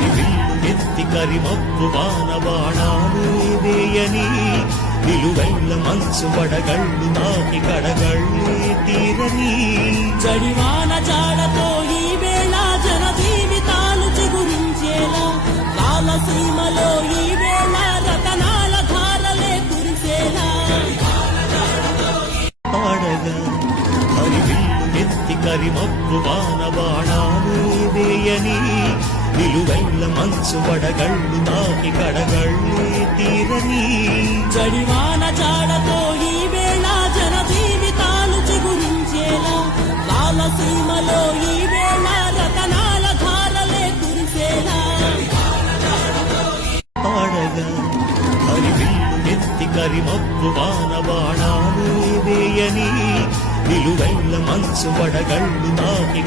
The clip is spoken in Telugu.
హరివిల్లు ఎత్తి కరిమప్పు వానబాణాలే వేయని నిలువెల్ల మనసు వడగళ్ళు తాకి కడగళ్ళే తీరని జడివాన జాడతో ఈ వేళ జన జీవితాలు చిగురించేలా కాలసీమలో ఈ వేళ రతనాల ధారలే కురిసేలా పాడగా హరివిల్లు ఎత్తి కరిమప్పు వానబాణాలే వేయని నిలువెల్ల మనసు వడగళ్ళు తాకి కడగళ్ళే తీరని జడివాన జాడతో ఈ వేళ జన జీవితాలు చిగురించేలా కాలసీమలో ఈ వేళ రతనాల ధారలే కురిసేలా పాడగా హరివిల్లు ఎత్తి కరిమప్పు వానబాణాలే వేయని నిలువెల్ల మనసు వడగళ్ళు తాకి